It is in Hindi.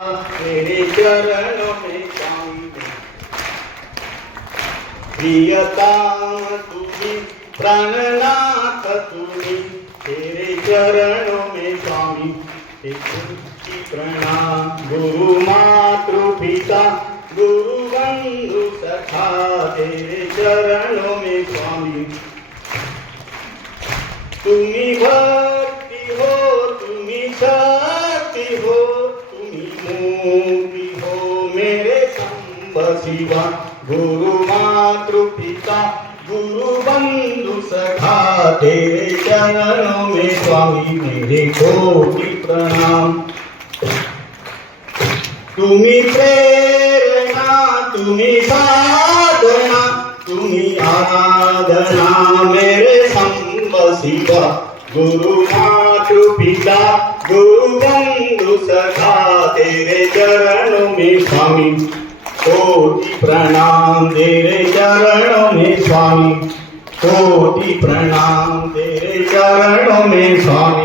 तेरे चरणों में स्वामी प्रियतम तुम्ही प्राणनाथ तुम्ही तेरे चरणों में स्वामी तुझी प्रणाम गुरु मातृ पिता गुरु बंधु सखा तेरे चरणों में स्वामी तुम्ही भक्ति हो तुम्ही शक्ति हो मुक्ति हो मेरे संब शिवा गुरु मातृ पिता गुरु बंधु सखा तेरे चरणों में स्वामी मेरे कोटि प्रणाम तुम्ही प्रेरणा तुम्ही साधना तुम्ही आराधना मेरे संब शिवा गुरु मातृ पिता गुरु बंधु सखा तेरे चरणों में स्वामी कोटि प्रणाम तेरे चरणों में स्वामी कोटि प्रणाम तेरे चरणों में स्वामी।